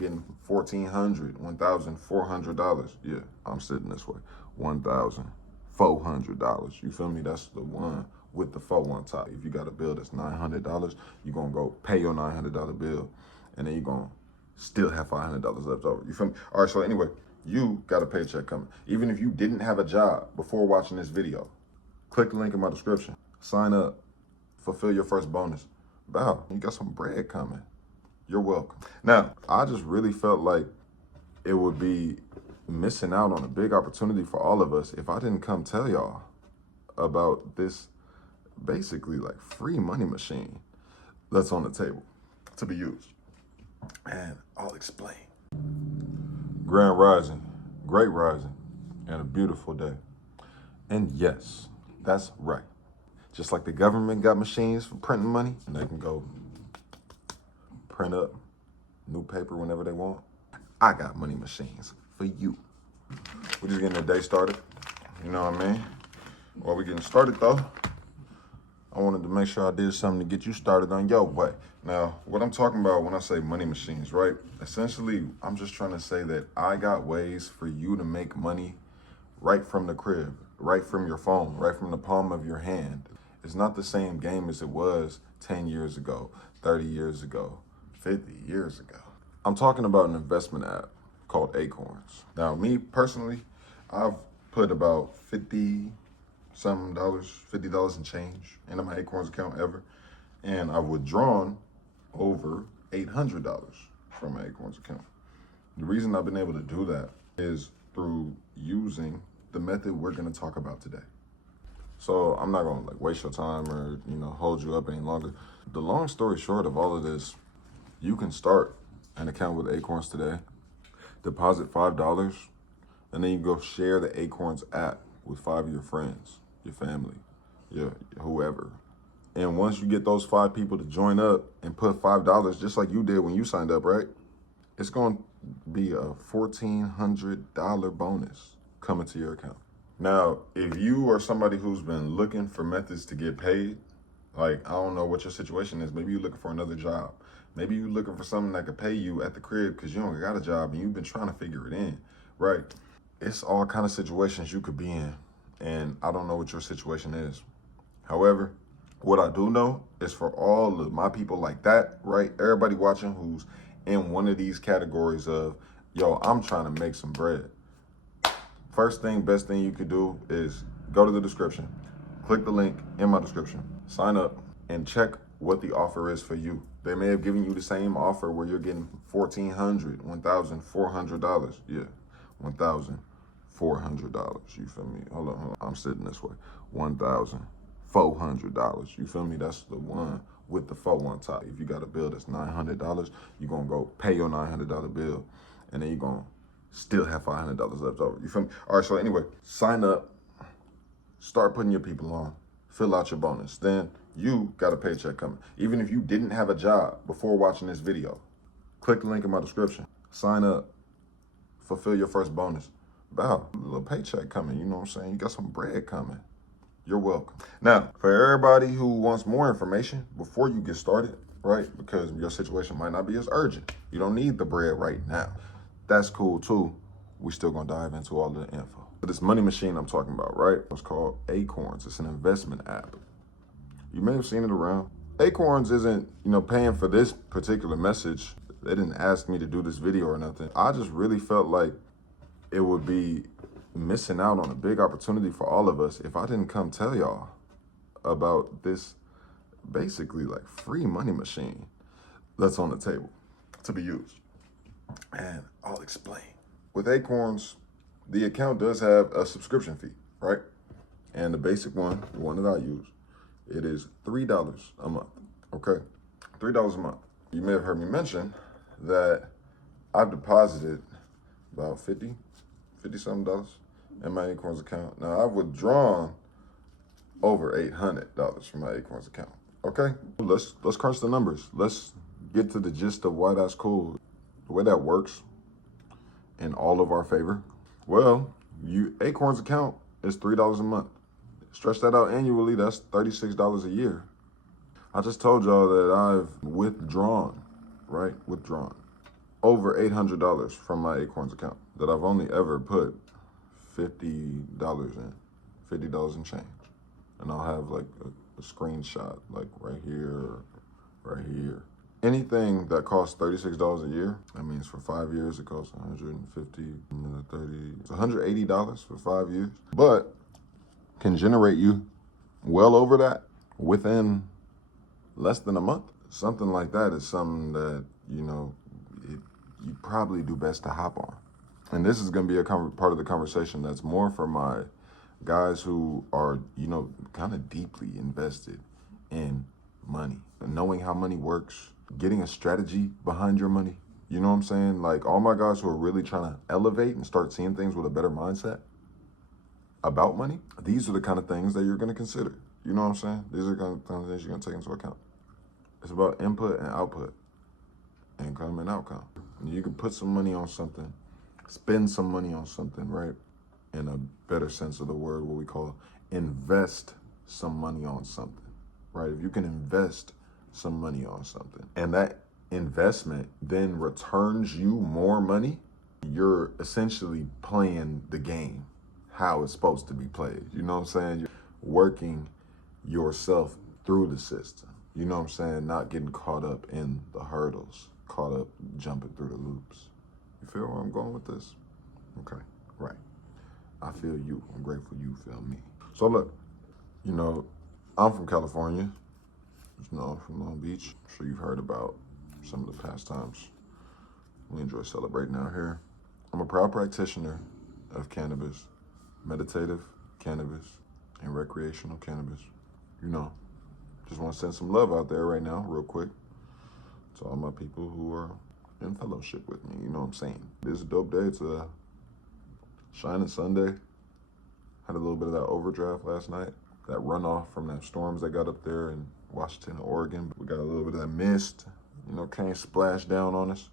getting $1,400, $1,400. Yeah, I'm sitting this way. $1,400. You feel me? That's the one with the four on top. If you got a bill that's $900, you're gonna go pay your $900 bill, and then you're gonna still have $500 left over. You feel me? All right, so anyway, you got a paycheck coming. Even if you didn't have a job before watching this video, click the link in my description. Sign up, fulfill your first bonus. Bow, you got some bread coming. You're welcome. Now, I just really felt like it would be missing out on a big opportunity for all of us if I didn't come tell y'all about this basically like free money machine that's on the table to be used. And I'll explain. Grand rising, great rising, and a beautiful day. And yes, that's right. Just like the government got machines for printing money, and they can go print up new paper whenever they want, I got money machines for you. We're just getting the day started, you know what I mean? While we're getting started though, I wanted to make sure I did something to get you started on your way. Now, what I'm talking about when I say money machines, right? Essentially, I'm just trying to say that I got ways for you to make money right from the crib, right from your phone, right from the palm of your hand. It's not the same game as it was 10 years ago, 30 years ago, 50 years ago. I'm talking about an investment app called Acorns. Now, me personally, I've put about $50 and change into my Acorns account ever. And I've withdrawn over $800 from my Acorns account. The reason I've been able to do that is through using the method we're gonna talk about today. So I'm not gonna like waste your time or hold you up any longer. The long story short of all of this, you can start an account with Acorns today, deposit $5, and then you go share the Acorns app with 5 of your friends, your family, your whoever. And once you get those 5 people to join up and put $5, just like you did when you signed up, right? It's going to be a $1,400 bonus coming to your account. Now, if you are somebody who's been looking for methods to get paid, like, I don't know what your situation is. Maybe you're looking for another job. Maybe you're looking for something that could pay you at the crib because you don't got a job and you've been trying to figure it in, right? It's all kind of situations you could be in, and I don't know what your situation is. However, what I do know is for all of my people like that, right? Everybody watching who's in one of these categories of, yo, I'm trying to make some bread. First thing, best thing you could do is go to the description, click the link in my description, sign up, and check what the offer is for you. They may have given you the same offer where you're getting $1,400, $1,400. Yeah, $1,400. You feel me? Hold on. I'm sitting this way. $1,400. You feel me? That's the one with the four on top. If you got a bill that's $900, you're gonna go pay your $900 bill, and then you're gonna still have $500 left over. You feel me? All right, so anyway, sign up, start putting your people on, fill out your bonus. Then you got a paycheck coming. Even if you didn't have a job before watching this video, click the link in my description, sign up, fulfill your first bonus. Bow, a little paycheck coming, you know what I'm saying? You got some bread coming. You're welcome. Now, for everybody who wants more information before you get started, right? Because your situation might not be as urgent. You don't need the bread right now. That's cool too. We still gonna dive into all the info. But this money machine I'm talking about, right? It's called Acorns. It's an investment app. You may have seen it around. Acorns isn't, paying for this particular message. They didn't ask me to do this video or nothing. I just really felt like it would be missing out on a big opportunity for all of us if I didn't come tell y'all about this basically like free money machine that's on the table to be used. And I'll explain. With Acorns, the account does have a subscription fee, right? And the basic one, the one that I use, it is $3 a month, okay? $3 a month. You may have heard me mention that I've deposited about $50-something in my Acorns account. Now, I've withdrawn over $800 from my Acorns account, okay? Let's crunch the numbers. Let's get to the gist of why that's cool. The way that works in all of our favor. Well, Acorns account is $3 a month. Stretch that out annually, that's $36 a year. I just told y'all that I've withdrawn, right? Withdrawn over $800 from my Acorns account that I've only ever put $50 in, $50 and change. And I'll have like a screenshot, like right here, right here. Anything that costs $36 a year, that means for 5 years it costs $150, it's $180 for 5 years, but can generate you well over that within less than a month. Something like that is something that, you know, you probably do best to hop on. And this is going to be a part of the conversation that's more for my guys who are, you know, kind of deeply invested in money, knowing how money works, getting a strategy behind your money. You know what I'm saying? Like all my guys who are really trying to elevate and start seeing things with a better mindset about money, these are the kind of things that you're going to consider. You know what I'm saying? These are the kind of things you're going to take into account. It's about input and output, income and outcome. And you can put some money on something, spend some money on something, right? In a better sense of the word, what we call invest some money on something, right? If you can invest some money on something and that investment then returns you more money, you're essentially playing the game how it's supposed to be played. You know what I'm saying? You're working yourself through the system. You know what I'm saying? Not getting caught up in the hurdles, caught up jumping through the loops. You feel where I'm going with this? Okay, right. I feel you. I'm grateful you feel me. So look, you know, I'm from California. You know, I'm from Long Beach. I'm sure you've heard about some of the pastimes we enjoy celebrating out here. I'm a proud practitioner of cannabis, meditative cannabis, and recreational cannabis. You know, just want to send some love out there right now, real quick, to all my people who are in fellowship with me. You know what I'm saying? This is a dope day. It's a shining Sunday. Had a little bit of that overdraft last night, that runoff from that storms that got up there in Washington and Oregon. We got a little bit of that mist, you know, came splash down on us.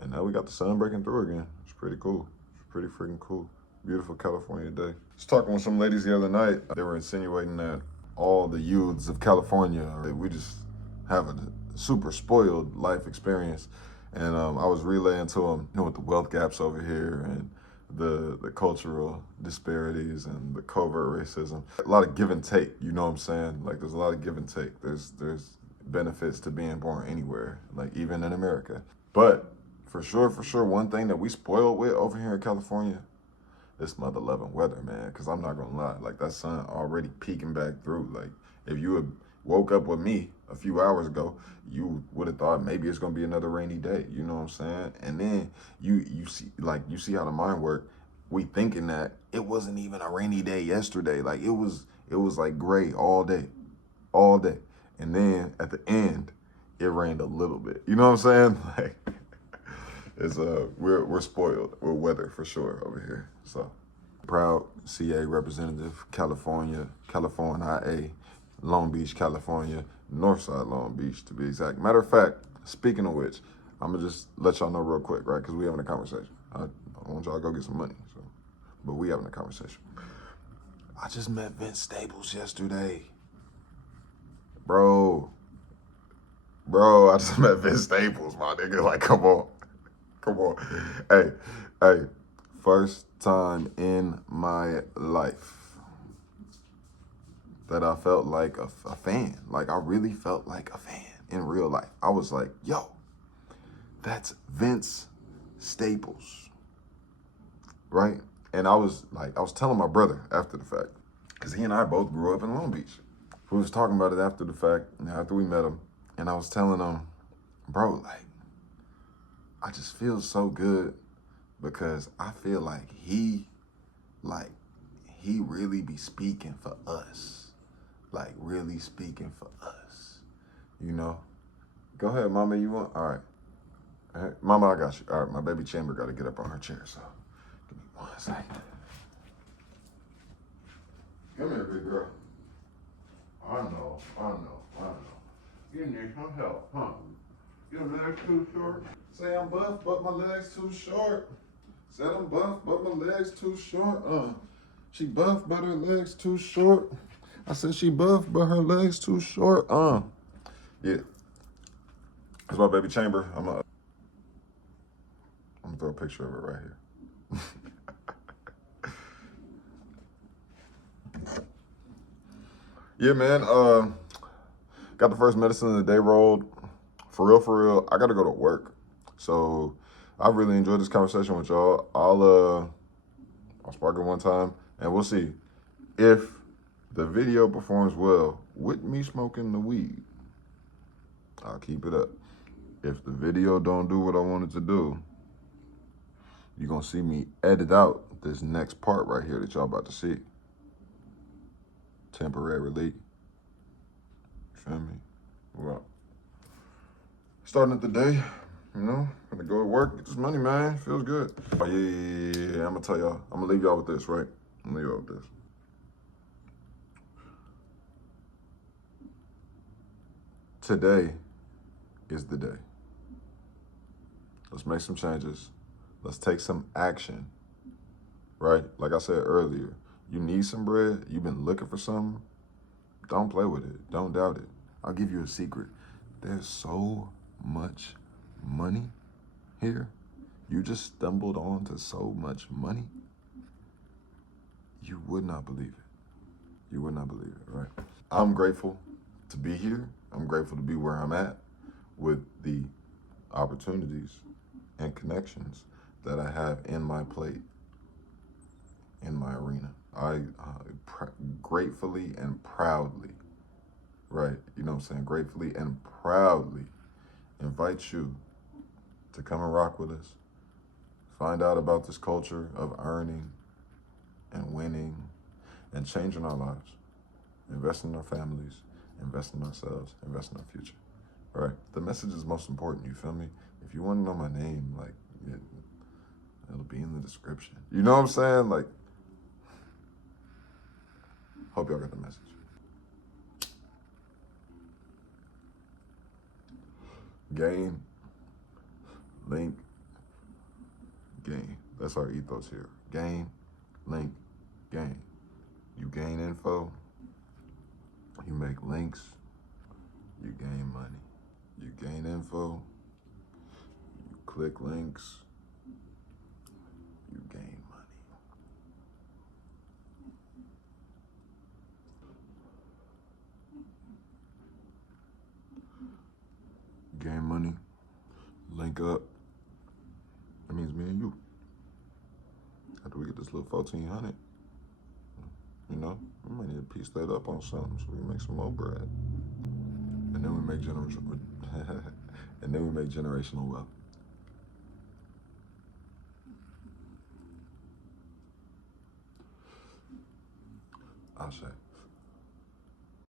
And now we got the sun breaking through again. It's pretty cool. It's pretty freaking cool. Beautiful California day. Was talking with some ladies the other night. They were insinuating that all the youths of California, we just have a super spoiled life experience. And I was relaying to them, you know, with the wealth gaps over here and the cultural disparities and the covert racism. A lot of give and take, you know what I'm saying? Like there's a lot of give and take. There's benefits to being born anywhere, like even in America. But for sure, one thing that we spoiled with over here in California, this mother loving weather, man. Cause I'm not gonna lie, like that sun already peeking back through. Like if you had woke up with me a few hours ago, you would have thought maybe it's gonna be another rainy day. You know what I'm saying? And then you see how the mind work. We thinking that it wasn't even a rainy day yesterday. Like it was like gray all day. And then at the end, it rained a little bit. You know what I'm saying? Like it's we're spoiled with weather for sure over here. So proud CA representative, California, IA, Long Beach, California, Northside Long Beach to be exact. Matter of fact, speaking of which, I'm gonna just let y'all know real quick, right? Because we having a conversation. I want y'all to go get some money, so, but we having a conversation. I just met Vince Staples yesterday. Bro, I just met Vince Staples, my nigga. Like, come on. Hey, first time in my life that I felt like a fan. Like, I really felt like a fan in real life. I was like, yo, that's Vince Staples, right? And I was telling my brother after the fact, because he and I both grew up in Long Beach. We was talking about it after the fact, after we met him, and I was telling him, bro, like, I just feel so good because I feel like he really be speaking for us. Like, really speaking for us, you know? Go ahead, mama, you want? All right. All right, mama, I got you. All right, my baby Chamber got to get up on her chair, so give me 1 second. Come here, big girl. I know. You need some help, huh? Your legs too short? Say I'm buff, but my legs too short. Said I'm buff, but my legs too short. She buff, but her legs too short. I said she buff, but her legs too short. Yeah. That's my baby Chamber. can throw a picture of it right here. Yeah, man. Got the first medicine of the day rolled. For real, I gotta go to work. So I really enjoyed this conversation with y'all. I'll spark it one time and we'll see if the video performs well with me smoking the weed. I'll keep it up. If the video don't do what I want it to do, you're gonna see me edit out this next part right here that y'all about to see. Temporarily. You feel me? Well, starting at the day, you know, gonna go to work, get this money, man. Feels good. Oh, yeah. I'm gonna tell y'all. I'm gonna leave y'all with this, right? I'm gonna leave y'all with this. Today is the day. Let's make some changes. Let's take some action, right? Like I said earlier, you need some bread. You've been looking for something. Don't play with it. Don't doubt it. I'll give you a secret. There's so much money here. You just stumbled onto so much money. You would not believe it. You would not believe it, right? I'm grateful to be here. I'm grateful to be where I'm at with the opportunities and connections that I have in my plate, in my arena. I gratefully and proudly, right? You know what I'm saying? Gratefully and proudly invite you to come and rock with us. Find out about this culture of earning and winning and changing our lives. Invest in our families, invest in ourselves, invest in our future. All right? The message is most important, you feel me? If you want to know my name, like, it'll be in the description. You know what I'm saying? Like, hope y'all got the message. Gain, link, gain. That's our ethos here. Gain, link, gain. You gain info, you make links, you gain money. You gain info, you click links, you gain money. Gain money, link up. That means me and you. After we get this little 1,400, you know, we might need to piece that up on something so we make some more bread. And then we make generational wealth. I'll say.